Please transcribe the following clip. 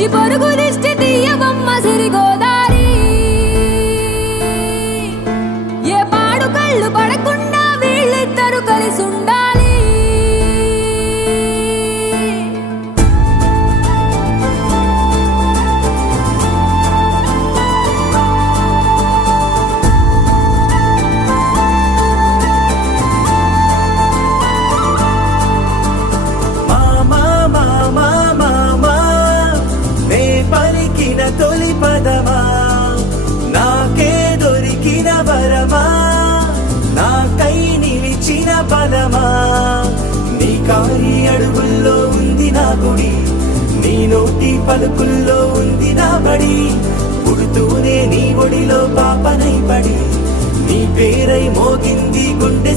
ఇచ్చి పొరుగు దిష్టి తీయవమ్మ సిరిగోదారి ఏ పాడు కళ్ళు పడకుండా వీళ్ళిద్దరు కలిసి ఉండాలి తొలి పదమా నాకే దొరికిన వరమా నాకై నిలిచిన బలమా నీ కాలి అడుగుల్లో ఉంది నా గుడి నీ నోటి పలుకుల్లో ఉంది నా బడి పుడుతూనే నీ ఒడిలో పాపనై పడి నీ పేరై మోగింది గుండె